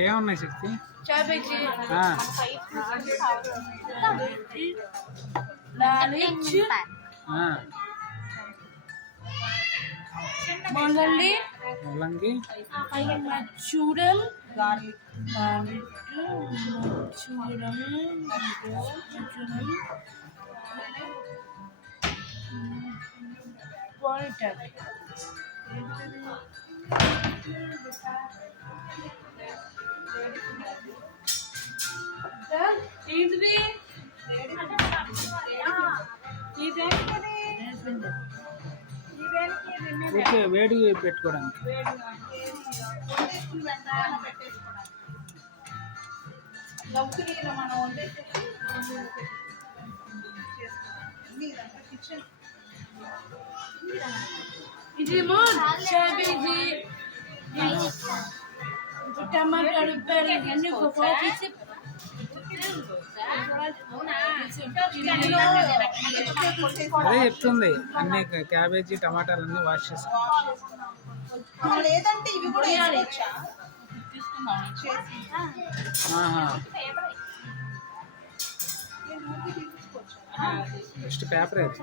ఏమున్నాయి శక్తి? ముల్లంగి చూడల్ ఏంటిది వేడి పెట్టుకోవడానికి ఇదేమో క్యాబేజీ టమాటాలు అన్ని తీసి అదే చెప్తుంది. అన్ని క్యాబేజీ టమాటాలు అన్ని వాష్ లేదంటే ఇవి కూడా జస్ట్ పేపర్ అది.